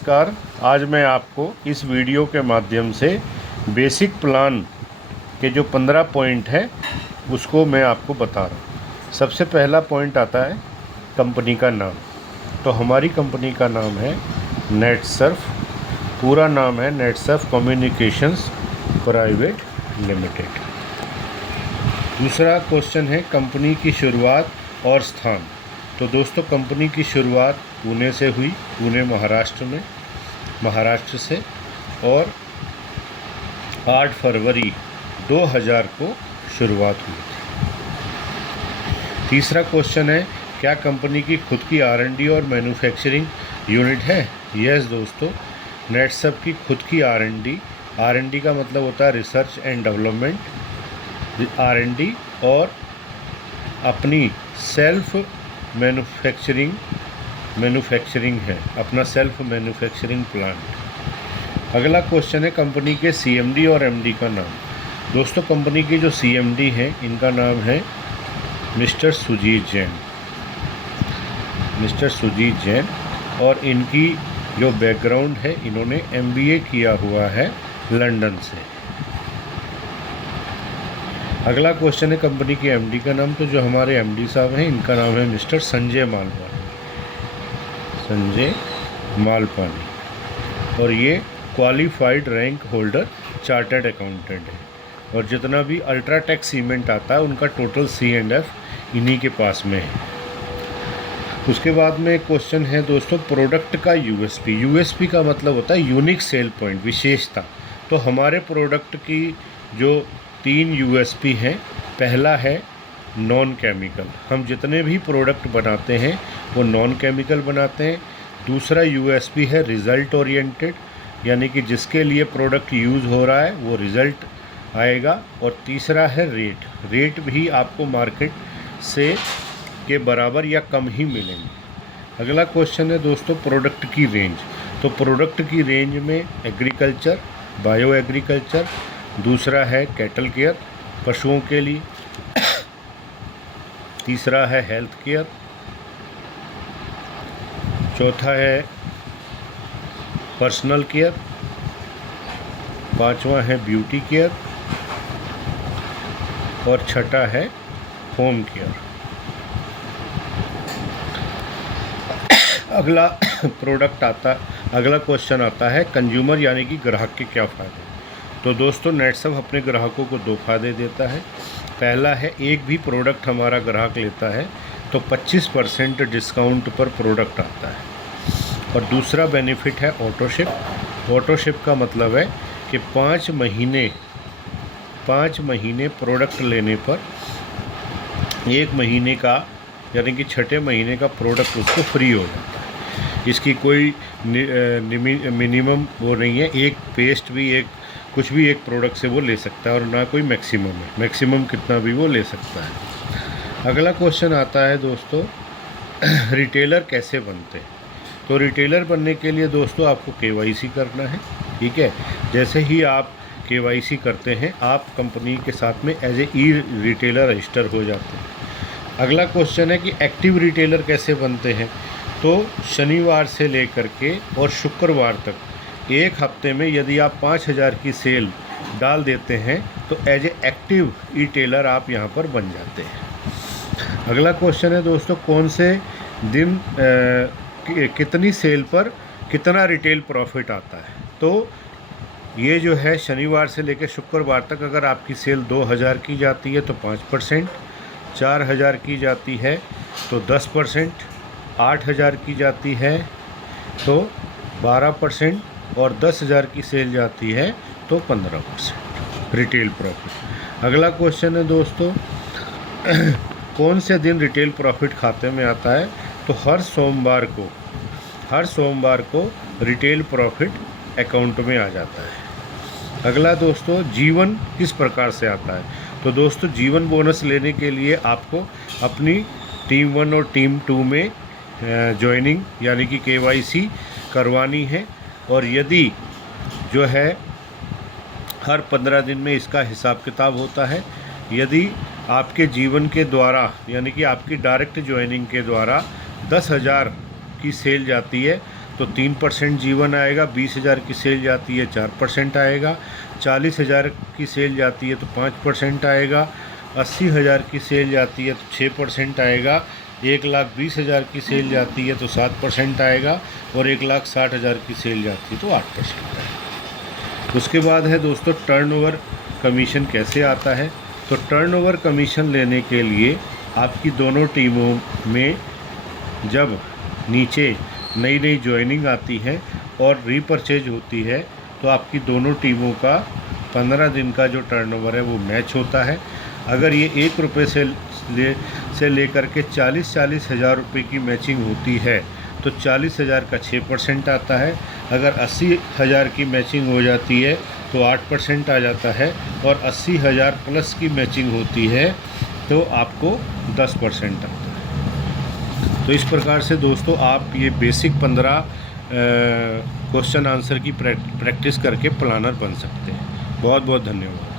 नमस्कार। आज मैं आपको इस वीडियो के माध्यम से बेसिक प्लान के जो 15 पॉइंट है उसको मैं आपको बता रहा हूँ। सबसे पहला पॉइंट आता है कंपनी का नाम। तो हमारी कंपनी का नाम है नेटसर्फ, पूरा नाम है नेटसर्फ कम्युनिकेशंस प्राइवेट लिमिटेड। दूसरा क्वेश्चन है कंपनी की शुरुआत और स्थान। तो दोस्तों कंपनी की शुरुआत पुणे से हुई, पुणे महाराष्ट्र से, और 8 फरवरी 2000 को शुरुआत हुई थी। तीसरा क्वेश्चन है क्या कंपनी की खुद की R&D और मैन्युफैक्चरिंग यूनिट है? यस दोस्तों, नेटसर्फ की खुद की R&D का मतलब होता है रिसर्च एंड डेवलपमेंट, R&D, और अपनी सेल्फ मैन्युफैक्चरिंग है, अपना सेल्फ मैन्युफैक्चरिंग प्लांट। अगला क्वेश्चन है कंपनी के CMD और MD का नाम। दोस्तों कंपनी के जो CMD हैं इनका नाम है मिस्टर सुजीत जैन, और इनकी जो बैकग्राउंड है इन्होंने MBA किया हुआ है लंदन से। अगला क्वेश्चन है कंपनी के MD का नाम। तो जो हमारे MD साहब हैं इनका नाम है मिस्टर संजय मालपानी, और ये qualified rank holder chartered accountant है। और जितना भी अल्ट्राटेक सीमेंट आता है उनका टोटल C&F इन्हीं के पास में है। उसके बाद में क्वेश्चन है दोस्तों प्रोडक्ट का USP का मतलब होता है यूनिक सेल पॉइंट, विशेषता। तो हमारे प्रोडक्ट की जो 3 USP हैं, पहला है नॉन केमिकल। हम जितने भी प्रोडक्ट बनाते हैं वो नॉन केमिकल बनाते हैं। दूसरा USP है रिज़ल्ट ओरिएंटेड, यानी कि जिसके लिए प्रोडक्ट यूज़ हो रहा है वो रिज़ल्ट आएगा। और तीसरा है रेट भी आपको मार्केट से के बराबर या कम ही मिलेंगे। अगला क्वेश्चन है दोस्तों प्रोडक्ट की रेंज। तो प्रोडक्ट की रेंज में एग्रीकल्चर, बायो एग्रीकल्चर, दूसरा है कैटल केयर, पशुओं के लिए, तीसरा है हेल्थ केयर, चौथा है पर्सनल केयर, पांचवा है ब्यूटी केयर, और छठा है होम केयर। अगला क्वेश्चन आता है कंज्यूमर यानी कि ग्राहक के क्या फ़ायदे। तो दोस्तों नेटसर्फ अपने ग्राहकों को 2 फायदे देता है। पहला है एक भी प्रोडक्ट हमारा ग्राहक लेता है तो 25% डिस्काउंट पर प्रोडक्ट आता है। और दूसरा बेनिफिट है ऑटोशिप का मतलब है कि 5 महीने प्रोडक्ट लेने पर 1 महीने का यानी कि 6ठे महीने का प्रोडक्ट उसको फ्री हो जाता है। इसकी कोई मिनिमम वो नहीं है, एक पेस्ट भी कुछ भी एक प्रोडक्ट से वो ले सकता है, और ना कोई मैक्सिमम कितना भी वो ले सकता है। अगला क्वेश्चन आता है दोस्तों रिटेलर कैसे बनते हैं। तो रिटेलर बनने के लिए दोस्तों आपको KYC करना है, ठीक है। जैसे ही आप KYC करते हैं आप कंपनी के साथ में एज ई रिटेलर रजिस्टर हो जाते हैं। अगला क्वेश्चन है कि एक्टिव रिटेलर कैसे बनते हैं। तो शनिवार से लेकर के और शुक्रवार तक एक हफ्ते में यदि आप 5000 की सेल डाल देते हैं तो एज ए एक्टिव रिटेलर आप यहाँ पर बन जाते हैं। अगला क्वेश्चन है दोस्तों कौन से दिन कितनी सेल पर कितना रिटेल प्रॉफिट आता है। तो ये जो है शनिवार से लेकर शुक्रवार तक अगर आपकी सेल 2000 की जाती है तो 5%, 4000 की जाती है तो 10%, 8000 की जाती है तो 12%, और 10,000 की सेल जाती है तो 15% रिटेल प्रॉफिट। अगला क्वेश्चन है दोस्तों कौन से दिन रिटेल प्रॉफिट खाते में आता है। तो हर सोमवार को रिटेल प्रॉफिट अकाउंट में आ जाता है। अगला दोस्तों जीवन किस प्रकार से आता है। तो दोस्तों जीवन बोनस लेने के लिए आपको अपनी टीम 1 और टीम 2 में ज्वाइनिंग यानी कि KYC करवानी है, और यदि जो है हर 15 दिन में इसका हिसाब किताब होता है। यदि आपके जीवन के द्वारा यानी कि आपकी डायरेक्ट ज्वाइनिंग के द्वारा 10,000 की सेल जाती है तो 3% जीवन आएगा। 20,000 की सेल जाती है 4% आएगा। 40,000 की सेल जाती है तो 5% आएगा। 80,000 की सेल जाती है तो 6% आएगा। 1,20,000 की सेल जाती है तो 7% आएगा। और 1,60,000 की सेल जाती है तो 8% आएगा। उसके बाद है दोस्तों टर्नओवर कमीशन कैसे आता है। तो टर्नओवर कमीशन लेने के लिए आपकी दोनों टीमों में जब नीचे नई नई ज्वाइनिंग आती है और रीपरचेज होती है तो आपकी दोनों टीमों का 15 दिन का जो टर्नओवर है वो मैच होता है। अगर ये 1 रुपये से लेकर के 40 हज़ार रुपये की मैचिंग होती है तो 40,000 का 6% आता है। अगर 80,000 की मैचिंग हो जाती है तो 8% आ जाता है। और 80,000 प्लस की मैचिंग होती है तो आपको 10% आता है। तो इस प्रकार से दोस्तों आप ये बेसिक 15 क्वेश्चन आंसर की प्रैक्टिस करके प्लानर बन सकते हैं। बहुत बहुत धन्यवाद।